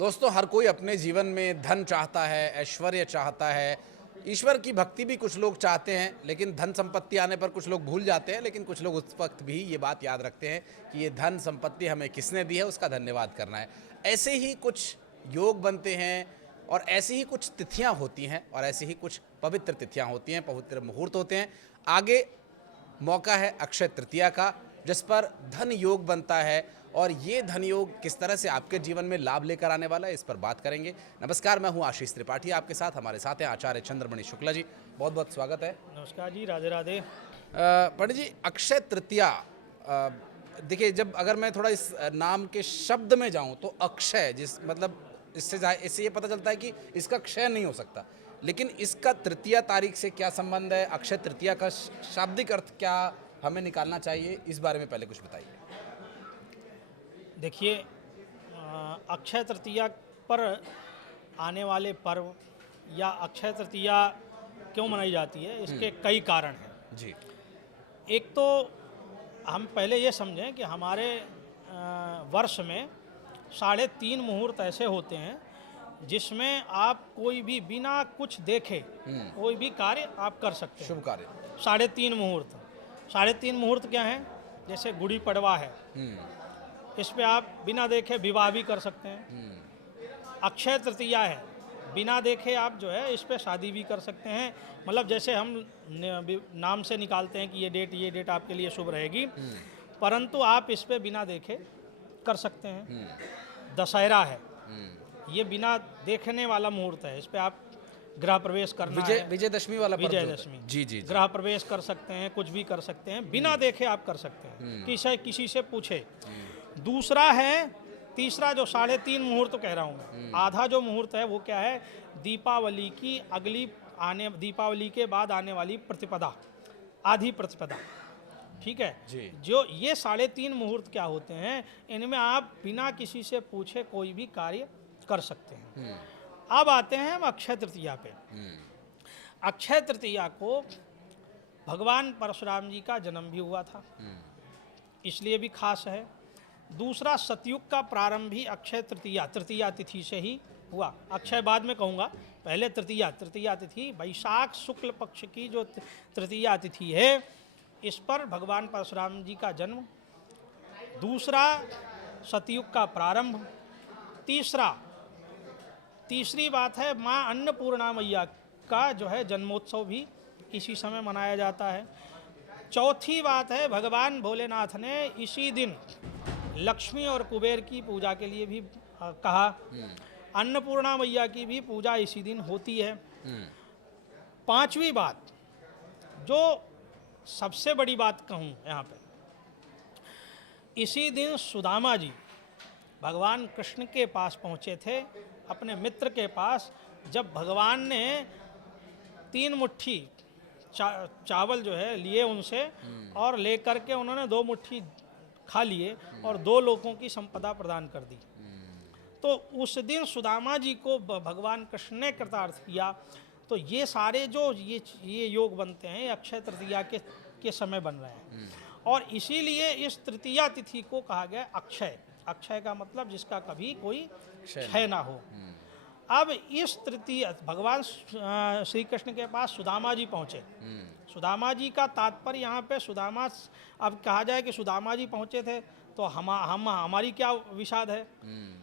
दोस्तों, हर कोई अपने जीवन में धन चाहता है, ऐश्वर्य चाहता है, ईश्वर की भक्ति भी कुछ लोग चाहते हैं, लेकिन धन संपत्ति आने पर कुछ लोग भूल जाते हैं। लेकिन कुछ लोग उस वक्त भी ये बात याद रखते हैं कि ये धन संपत्ति हमें किसने दी है, उसका धन्यवाद करना है। ऐसे ही कुछ योग बनते हैं और ऐसी ही कुछ तिथियां होती हैं और ऐसी ही कुछ पवित्र तिथियां होती हैं, पवित्र मुहूर्त होते हैं। आगे मौका है अक्षय तृतीया का, जिस पर धन योग बनता है और ये धन योग किस तरह से आपके जीवन में लाभ लेकर आने वाला है, इस पर बात करेंगे। नमस्कार, मैं हूं आशीष त्रिपाठी, आपके साथ हमारे साथ हैं आचार्य चंद्रमणि शुक्ला जी। बहुत बहुत स्वागत है। नमस्कार जी, राधे राधे। पंडित जी, अक्षय तृतीया, देखिए, जब अगर मैं थोड़ा इस नाम के शब्द में जाऊं तो अक्षय, जिस मतलब इससे ये पता चलता है कि इसका क्षय नहीं हो सकता, लेकिन इसका तृतीया तारीख से क्या संबंध है? अक्षय तृतीया का शाब्दिक अर्थ क्या हमें निकालना चाहिए, इस बारे में पहले कुछ बताइए। देखिए, अक्षय तृतीया पर आने वाले पर्व या अक्षय तृतीया क्यों मनाई जाती है, इसके कई कारण हैं जी। एक तो हम पहले ये समझें कि हमारे वर्ष में 3.5 मुहूर्त ऐसे होते हैं जिसमें आप कोई भी बिना कुछ देखे कोई भी कार्य आप कर सकते हैं। शुभ कार्य। 3.5 मुहूर्त क्या हैं? जैसे गुड़ी पड़वा है, इस पे आप बिना देखे विवाह भी कर सकते हैं। अक्षय तृतीया है, बिना देखे आप जो है इस पे शादी भी कर सकते हैं। मतलब जैसे हम नाम से निकालते हैं कि ये डेट आपके लिए शुभ रहेगी, परंतु आप इस पे बिना देखे कर सकते हैं। दशहरा है, ये बिना देखने वाला मुहूर्त है, इस पे आप गृह प्रवेश करना है। विजयदशमी वाला पर्व विजयदशमी, जी। गृह प्रवेश कर सकते हैं, कुछ भी कर सकते हैं, बिना देखे आप कर सकते हैं, किसी से पूछे। दूसरा है, तीसरा जो 3.5 मुहूर्त कह रहा हूँ मैं, आधा जो मुहूर्त है वो क्या है? दीपावली की दीपावली के बाद आने वाली प्रतिपदा, आधी प्रतिपदा, ठीक है जी। जो ये 3.5 मुहूर्त क्या होते हैं, इनमें आप बिना किसी से पूछे कोई भी कार्य कर सकते हैं। अब आते हैं हम अक्षय तृतीया पे। अक्षय तृतीया को भगवान परशुराम जी का जन्म भी हुआ था, इसलिए भी खास है। दूसरा, सतयुग का प्रारंभ भी अक्षय तृतीया तिथि से ही हुआ। अक्षय बाद में कहूँगा, पहले तृतीया तिथि, वैशाख शुक्ल पक्ष की जो तृतीया तिथि है, इस पर भगवान परशुराम जी का जन्म। दूसरा, सतयुग का प्रारंभ। तीसरी बात है, माँ अन्नपूर्णा मैया का जो है जन्मोत्सव भी इसी समय मनाया जाता है। चौथी बात है, भगवान भोलेनाथ ने इसी दिन लक्ष्मी और कुबेर की पूजा के लिए भी कहा। अन्नपूर्णा मैया की भी पूजा इसी दिन होती है। पांचवी बात, जो सबसे बड़ी बात कहूँ यहाँ पे, इसी दिन सुदामा जी भगवान कृष्ण के पास पहुँचे थे, अपने मित्र के पास। जब भगवान ने 3 मुट्ठी चावल जो है लिए उनसे, और लेकर के उन्होंने 2 मुट्ठी खा लिए और 2 लोगों की संपदा प्रदान कर दी। तो उस दिन सुदामा जी को भगवान कृष्ण ने कृतार्थ किया। तो ये सारे जो ये योग बनते हैं, अक्षय तृतीया के समय बन रहे हैं, और इसीलिए इस तृतीया तिथि को कहा गया अक्षय। अक्षय का मतलब जिसका कभी कोई क्षय ना हो। अब इस तृतीया, भगवान श्री कृष्ण के पास सुदामा जी पहुँचे। सुदामा जी का तात्पर्य यहाँ पे सुदामा, अब कहा जाए कि सुदामा जी पहुँचे थे तो हमारी क्या विषाद है,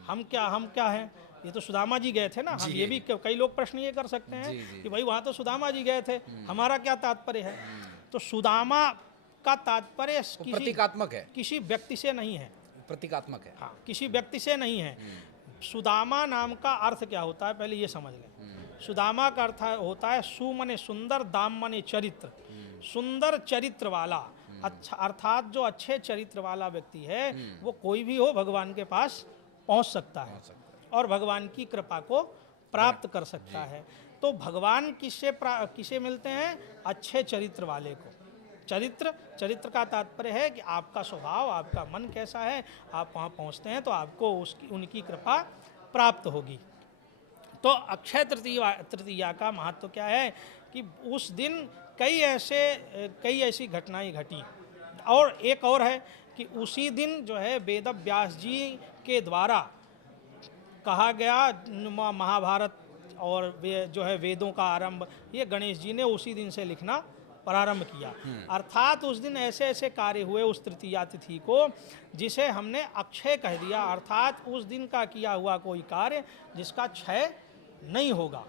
हम क्या हैं? ये तो सुदामा जी गए थे ना। हम ये भी, कई लोग प्रश्न ये कर सकते हैं कि भाई वहाँ तो सुदामा जी गए थे, हमारा क्या तात्पर्य है? तो सुदामा का तात्पर्य प्रतीकात्मक है, किसी व्यक्ति से नहीं है। प्रतीकात्मक है, हाँ, किसी व्यक्ति से नहीं है। सुदामा नाम का अर्थ क्या होता है, पहले ये समझ लें। सुदामा का अर्थ होता है सु मने सुंदर, दाम मने चरित्र। सुंदर चरित्र वाला, अच्छा, अर्थात जो अच्छे चरित्र वाला व्यक्ति है, वो कोई भी हो भगवान के पास पहुंच सकता है और भगवान की कृपा को प्राप्त कर सकता है। तो भगवान किसे मिलते हैं? अच्छे चरित्र वाले को। चरित्र का तात्पर्य है कि आपका स्वभाव, आपका मन कैसा है, आप वहाँ पहुँचते हैं तो आपको उनकी कृपा प्राप्त होगी। तो अक्षय तृतीया का महत्व क्या है कि उस दिन कई ऐसी घटनाएं घटी। और एक और है कि उसी दिन जो है वेद व्यास जी के द्वारा कहा गया महाभारत और वे जो है वेदों का आरंभ, ये गणेश जी ने उसी दिन से लिखना प्रारंभ किया। अर्थात उस दिन ऐसे ऐसे कार्य हुए उस तृतीया तिथि को, जिसे हमने अक्षय कह दिया। अर्थात उस दिन का किया हुआ कोई कार्य जिसका क्षय नहीं होगा।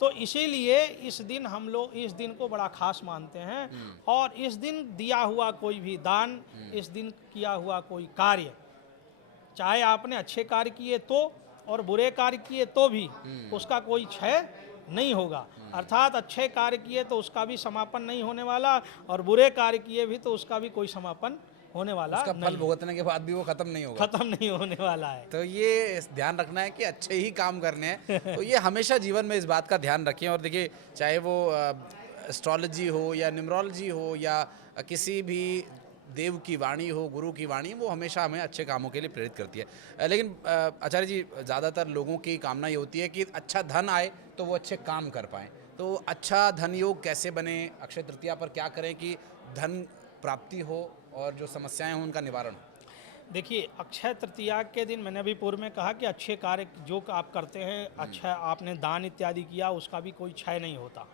तो इसीलिए इस दिन हम लोग इस दिन को बड़ा खास मानते हैं। और इस दिन दिया हुआ कोई भी दान, इस दिन किया हुआ कोई कार्य, चाहे आपने अच्छे कार्य किए तो और बुरे कार्य किए तो भी उसका कोई क्षय नहीं होगा। अर्थात अच्छे कार्य किए तो उसका भी समापन नहीं होने वाला, और बुरे कार्य किए भी तो उसका भी कोई समापन होने वाला उसका फल भुगतने के बाद भी वो खत्म नहीं होगा, खत्म नहीं होने वाला है। तो ये ध्यान रखना है कि अच्छे ही काम करने हैं। तो ये हमेशा जीवन में इस बात का ध्यान रखें। और देखिए, चाहे वो एस्ट्रोलॉजी हो या न्यूमरोलॉजी हो या किसी भी देव की वाणी हो, गुरु की वाणी, वो हमेशा हमें अच्छे कामों के लिए प्रेरित करती है। लेकिन आचार्य जी, ज़्यादातर लोगों की कामना ये होती है कि अच्छा धन आए तो वो अच्छे काम कर पाएँ। तो अच्छा धन योग कैसे बने? अक्षय तृतीया पर क्या करें कि धन प्राप्ति हो और जो समस्याएं हों उनका निवारण हो? देखिए, अक्षय तृतीया के दिन मैंने अभी पूर्व में कहा कि अच्छे कार्य जो आप करते हैं, अच्छा आपने दान इत्यादि किया, उसका भी कोई क्षय नहीं होता।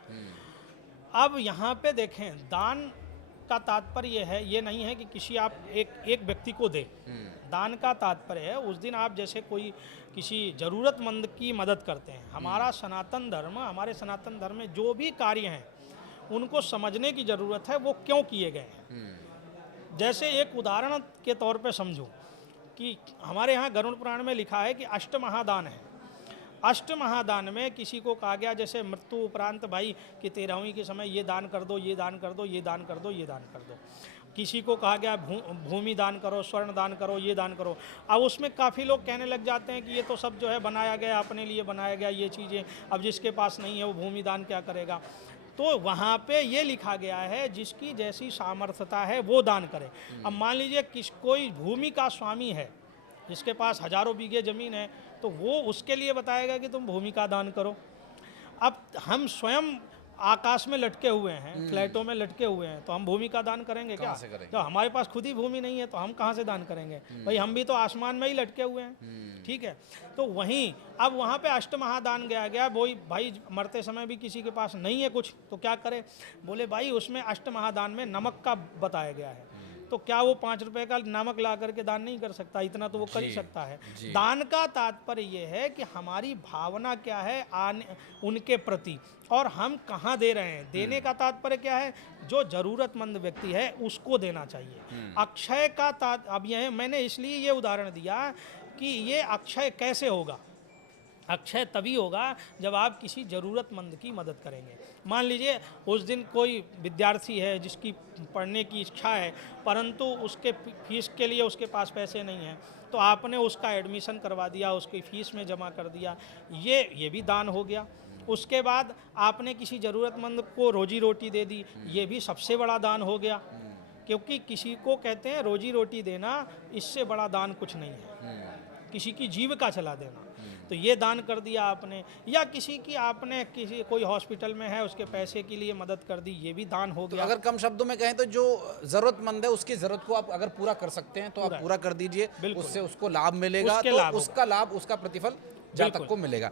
अब यहाँ पे देखें, दान का तात्पर्य है, ये नहीं है कि किसी आप एक व्यक्ति को दे। दान का तात्पर्य है उस दिन आप जैसे कोई किसी ज़रूरतमंद की मदद करते हैं। हमारे सनातन धर्म में जो भी कार्य हैं उनको समझने की ज़रूरत है, वो क्यों किए गए हैं। जैसे एक उदाहरण के तौर पे समझो कि हमारे यहाँ गरुड़ पुराण में लिखा है कि अष्टमहादान है। अष्टमहादान में किसी को कहा गया, जैसे मृत्यु उपरांत भाई कि 13वीं के समय ये दान कर दो, ये दान कर दो, ये दान कर दो, ये दान कर दो। किसी को कहा गया भूमि दान करो, स्वर्ण दान करो, ये दान करो। अब उसमें काफ़ी लोग कहने लग जाते हैं कि ये तो सब जो है बनाया गया, अपने लिए बनाया गया ये चीज़ें, अब जिसके पास नहीं है वो भूमि दान क्या करेगा। तो वहाँ पे ये लिखा गया है जिसकी जैसी सामर्थ्यता है वो दान करे। अब मान लीजिए कोई भूमि का स्वामी है जिसके पास हजारों बीघे ज़मीन है, तो वो उसके लिए बताएगा कि तुम भूमि का दान करो। अब हम स्वयं आकाश में लटके हुए हैं, फ्लैटों में लटके हुए हैं, तो हम भूमि का दान करेंगे क्या? जब हमारे पास खुद ही भूमि नहीं है तो हम कहाँ से दान करेंगे? भाई हम भी तो आसमान में ही लटके हुए हैं। ठीक है, तो वहीं अब वहाँ पे अष्टमहादान गया वही भाई मरते समय भी किसी के पास नहीं है कुछ, तो क्या करे? बोले भाई उसमें अष्टमहादान में नमक का बताया गया है, तो क्या वो 5 रुपए का नमक ला करके दान नहीं कर सकता? इतना तो वो कर ही सकता है। दान का तात्पर्य ये है कि हमारी भावना क्या है उनके प्रति, और हम कहाँ दे रहे हैं। देने का तात्पर्य क्या है? जो ज़रूरतमंद व्यक्ति है उसको देना चाहिए। अक्षय का अब यह मैंने इसलिए ये उदाहरण दिया कि ये अक्षय कैसे होगा। अक्षय तभी होगा जब आप किसी ज़रूरतमंद की मदद करेंगे। मान लीजिए उस दिन कोई विद्यार्थी है जिसकी पढ़ने की इच्छा है, परंतु उसके फीस के लिए उसके पास पैसे नहीं हैं, तो आपने उसका एडमिशन करवा दिया, उसकी फ़ीस में जमा कर दिया, ये भी दान हो गया। उसके बाद आपने किसी ज़रूरतमंद को रोजी रोटी दे दी, ये भी सबसे बड़ा दान हो गया। क्योंकि किसी को कहते हैं रोजी रोटी देना, इससे बड़ा दान कुछ नहीं है, किसी की जीविका चला देना। तो ये दान कर दिया आपने, या किसी की आपने किसी कोई हॉस्पिटल में है उसके पैसे के लिए मदद कर दी, ये भी दान हो गया। तो अगर कम शब्दों में कहें तो जो ज़रूरतमंद है उसकी ज़रूरत को आप अगर पूरा कर सकते हैं तो आप पूरा कर दीजिए, उससे उसको लाभ मिलेगा, तो उसका लाभ, उसका प्रतिफल जातक को मिलेगा।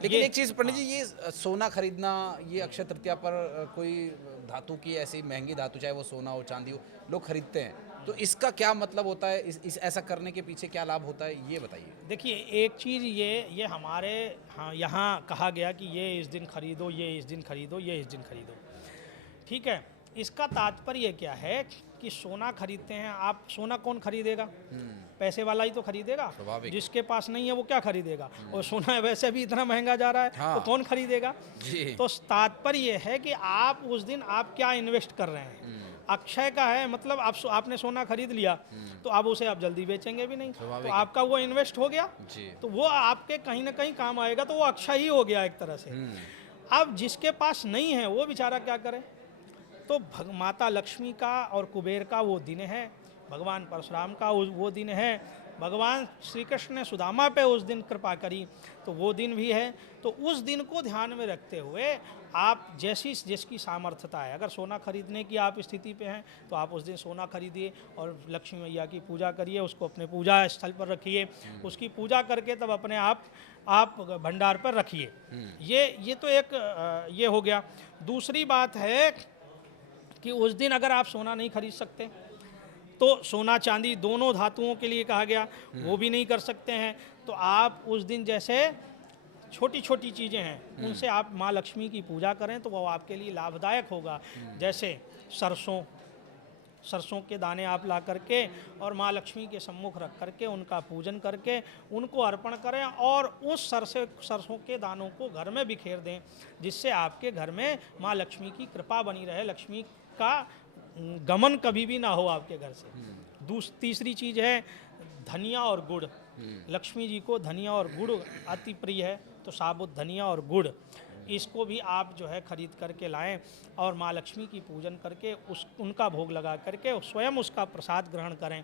लेकिन एक चीज़ पंडित जी, ये सोना खरीदना, ये अक्षय तृतीया पर कोई धातु की ऐसी महंगी धातु, चाहे वो सोना हो चांदी हो, लोग खरीदते हैं, तो इसका क्या मतलब होता है? इस ऐसा करने के पीछे क्या लाभ होता है, ये बताइए। देखिए, एक चीज़ ये हमारे यहाँ कहा गया कि ये इस दिन खरीदो, ये इस दिन खरीदो, ये इस दिन खरीदो। ठीक है, इसका तात्पर्य क्या है कि सोना खरीदते हैं आप, सोना कौन खरीदेगा? पैसे वाला ही तो खरीदेगा। जिसके पास नहीं है वो क्या खरीदेगा? और सोना वैसे भी इतना महंगा जा रहा है, तो कौन खरीदेगा? तो तात्पर्य ये है कि आप उस दिन आप क्या इन्वेस्ट कर रहे हैं। अक्षय का है मतलब आपने सोना खरीद लिया, तो अब उसे आप जल्दी बेचेंगे भी नहीं, तो आपका वो इन्वेस्ट हो गया, तो वो आपके कहीं ना कहीं काम आएगा, तो वो अक्षय ही हो गया एक तरह से। अब जिसके पास नहीं है वो बेचारा क्या करे? तो माता लक्ष्मी का और कुबेर का वो दिन है, भगवान परशुराम का वो दिन है, भगवान श्री कृष्ण ने सुदामा पे उस दिन कृपा करी, तो वो दिन भी है। तो उस दिन को ध्यान में रखते हुए आप जैसी जिसकी सामर्थ्यता है, अगर सोना खरीदने की आप स्थिति पे हैं तो आप उस दिन सोना खरीदिए और लक्ष्मी मैया की पूजा करिए, उसको अपने पूजा स्थल पर रखिए, उसकी पूजा करके तब अपने आप भंडार पर रखिए। ये तो एक ये हो गया। दूसरी बात है कि उस दिन अगर आप सोना नहीं खरीद सकते तो सोना चांदी दोनों धातुओं के लिए कहा गया, वो भी नहीं कर सकते हैं, तो आप उस दिन जैसे छोटी छोटी चीज़ें हैं उनसे आप माँ लक्ष्मी की पूजा करें तो वो आपके लिए लाभदायक होगा। जैसे सरसों के दाने आप ला करके और माँ लक्ष्मी के सम्मुख रख करके उनका पूजन करके उनको अर्पण करें और उस सरसों के दानों को घर में बिखेर दें, जिससे आपके घर में माँ लक्ष्मी की कृपा बनी रहे, लक्ष्मी का गमन कभी भी ना हो आपके घर से। तीसरी चीज़ है धनिया और गुड़। लक्ष्मी जी को धनिया और गुड़ अति प्रिय है, तो साबुत धनिया और गुड़ इसको भी आप जो है खरीद करके लाएं और माँ लक्ष्मी की पूजन करके उनका भोग लगा करके स्वयं उसका प्रसाद ग्रहण करें।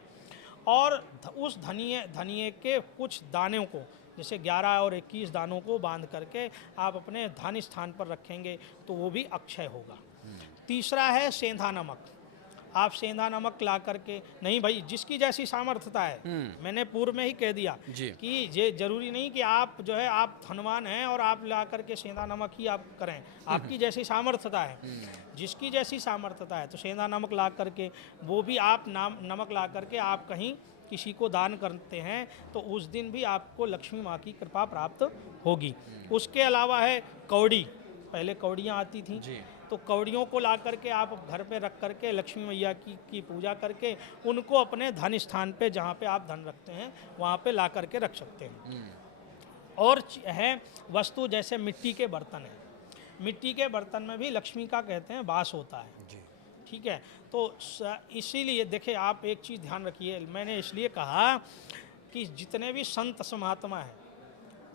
और उस धनिए के कुछ दानों को, जैसे 11 और 21 दानों को बांध करके आप अपने धन स्थान पर रखेंगे तो वो भी अक्षय होगा। तीसरा है सेंधा नमक। आप सेंधा नमक ला करके, नहीं भाई जिसकी जैसी सामर्थ्यता है, मैंने पूर्व में ही कह दिया कि ये जरूरी नहीं कि आप जो है आप धनवान हैं और आप ला करके सेंधा नमक ही आप करें, आपकी जैसी सामर्थ्यता है, जिसकी जैसी सामर्थ्यता है तो सेंधा नमक ला करके वो भी आप नमक ला करके आप कहीं किसी को दान करते हैं तो उस दिन भी आपको लक्ष्मी माँ की कृपा प्राप्त होगी। उसके अलावा है कौड़ी। पहले कौड़ियाँ आती थीं, तो कौड़ियों को ला करके आप घर पे रख करके लक्ष्मी मैया की पूजा करके उनको अपने धन स्थान पे जहाँ पे आप धन रखते हैं वहाँ पे ला करके रख सकते हैं। और है वस्तु जैसे मिट्टी के बर्तन हैं, मिट्टी के बर्तन में भी लक्ष्मी का कहते हैं वास होता है। ठीक है, तो इसीलिए देखिए आप एक चीज़ ध्यान रखिए, मैंने इसलिए कहा कि जितने भी संत महात्मा हैं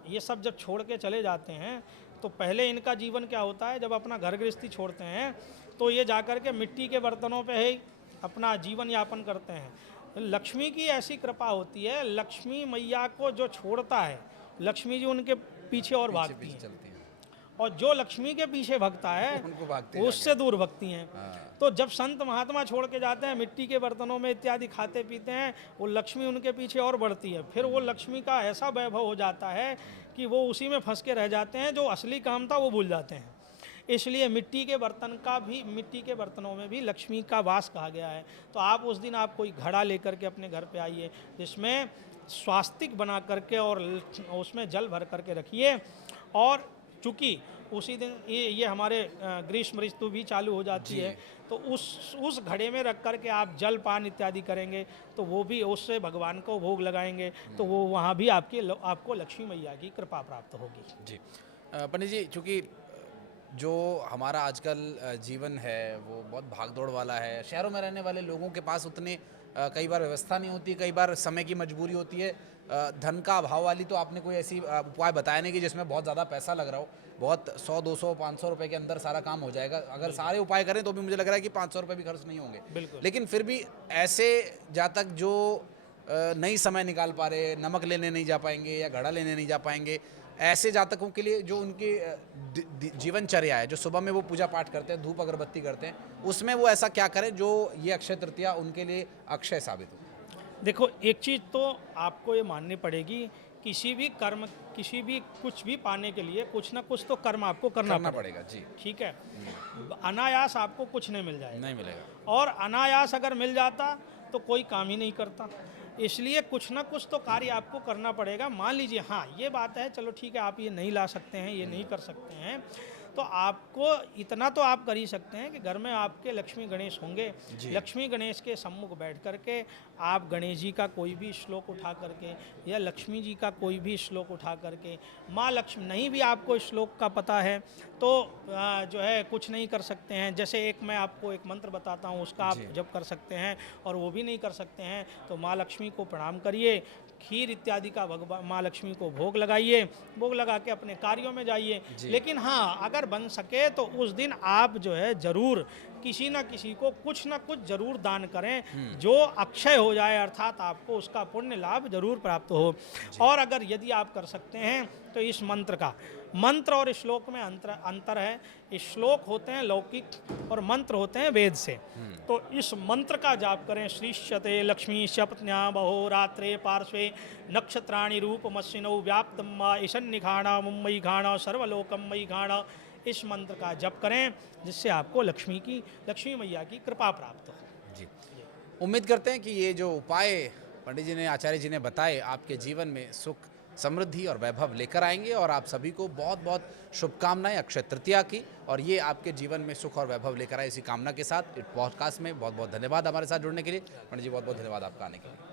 ये सब जब छोड़ के चले जाते हैं तो पहले इनका जीवन क्या होता है, जब अपना घर गृहस्थी छोड़ते हैं तो ये जाकर के मिट्टी के बर्तनों पे ही अपना जीवन यापन करते हैं। लक्ष्मी की ऐसी कृपा होती है, लक्ष्मी मैया को जो छोड़ता है लक्ष्मी जी उनके पीछे और भागती हैं, और जो लक्ष्मी के पीछे भगता है उससे दूर भगती हैं। तो जब संत महात्मा छोड़ के जाते हैं मिट्टी के बर्तनों में इत्यादि खाते पीते हैं, वो लक्ष्मी उनके पीछे और बढ़ती है, फिर वो लक्ष्मी का ऐसा वैभव हो जाता है कि वो उसी में फंस के रह जाते हैं, जो असली काम था वो भूल जाते हैं। इसलिए मिट्टी के बर्तनों में भी लक्ष्मी का वास कहा गया है। तो आप उस दिन आप कोई घड़ा लेकर के अपने घर पे आइए जिसमें स्वास्तिक बना करके और उसमें जल भर करके रखिए, और चूँकि उसी दिन ये हमारे ग्रीष्म ऋतु भी चालू हो जाती है, तो उस घड़े में रख करके आप जल पान इत्यादि करेंगे तो वो भी उससे भगवान को भोग लगाएंगे तो वो वहाँ भी आपको लक्ष्मी मैया की कृपा प्राप्त होगी। जी पंडित जी, चूँकि जो हमारा आजकल जीवन है वो बहुत भागदौड़ वाला है, शहरों में रहने वाले लोगों के पास उतने कई बार व्यवस्था नहीं होती, कई बार समय की मजबूरी होती है, धन का अभाव वाली, तो आपने कोई ऐसी उपाय बताया नहीं कि जिसमें बहुत ज़्यादा पैसा लग रहा हो, बहुत 100 200 500 रुपए के अंदर सारा काम हो जाएगा। अगर सारे उपाय करें तो भी मुझे लग रहा है कि 500 रुपये भी खर्च नहीं होंगे। बिल्कुल। लेकिन फिर भी ऐसे जातक जो नहीं समय निकाल पा रहे, नमक लेने नहीं जा पाएंगे या घड़ा लेने नहीं जा पाएंगे, ऐसे जातकों के लिए जो उनकी जीवनचर्या है, जो सुबह में वो पूजा पाठ करते हैं, धूप अगरबत्ती करते हैं, उसमें वो ऐसा क्या करें जो ये अक्षय तृतीया उनके लिए अक्षय साबित हो? देखो, एक चीज़ तो आपको ये माननी पड़ेगी, किसी भी कर्म, किसी भी कुछ भी पाने के लिए कुछ ना कुछ तो कर्म आपको करना पड़ेगा। जी ठीक है, अनायास आपको कुछ नहीं मिल जाएगा, नहीं मिलेगा, और अनायास अगर मिल जाता तो कोई काम ही नहीं करता। इसलिए कुछ ना कुछ तो कार्य आपको करना पड़ेगा। मान लीजिए हाँ ये बात है, चलो ठीक है, आप ये नहीं ला सकते हैं, ये नहीं कर सकते हैं, तो आपको इतना तो आप कर ही सकते हैं कि घर में आपके लक्ष्मी गणेश होंगे, लक्ष्मी गणेश के सम्मुख बैठ करके आप गणेश जी का कोई भी श्लोक उठा करके या लक्ष्मी जी का कोई भी श्लोक उठा करके, माँ लक्ष्मी नहीं भी आपको श्लोक का पता है तो जो है कुछ नहीं कर सकते हैं। जैसे एक मैं आपको एक मंत्र बताता हूँ, उसका आप जप कर सकते हैं, और वो भी नहीं कर सकते हैं तो माँ लक्ष्मी को प्रणाम करिए, खीर इत्यादि का भगवान माँ लक्ष्मी को भोग लगाइए, भोग लगा के अपने कार्यों में जाइए। लेकिन हाँ, अगर बन सके तो उस दिन आप जो है ज़रूर किसी ना किसी को कुछ ना कुछ जरूर दान करें जो अक्षय हो जाए, अर्थात आपको उसका पुण्य लाभ जरूर प्राप्त हो। और अगर यदि आप कर सकते हैं तो इस मंत्र और श्लोक में अंतर है। इस श्लोक होते हैं लौकिक और मंत्र होते हैं वेद से। तो इस मंत्र का जाप करें। श्रीष्यते लक्ष्मी शपत्न्या बहो रात्रे पार्श्वे नक्षत्राणि रूपमस्विनौ व्याप्तम ईशन्निघाणा मुंबई घाणा सर्वलोकम मयि घाणा। इस मंत्र का जप करें जिससे आपको लक्ष्मी मैया की कृपा प्राप्त हो। जी, उम्मीद करते हैं कि ये जो उपाय पंडित जी ने, आचार्य जी ने बताए, आपके जीवन में सुख, समृद्धि और वैभव लेकर आएंगे। और आप सभी को बहुत बहुत शुभकामनाएं अक्षय तृतीया की, और ये आपके जीवन में सुख और वैभव लेकर आए, इसी कामना के साथ इस पॉडकास्ट में बहुत बहुत धन्यवाद हमारे साथ जुड़ने के लिए। पंडित जी बहुत बहुत धन्यवाद आपका आने के लिए।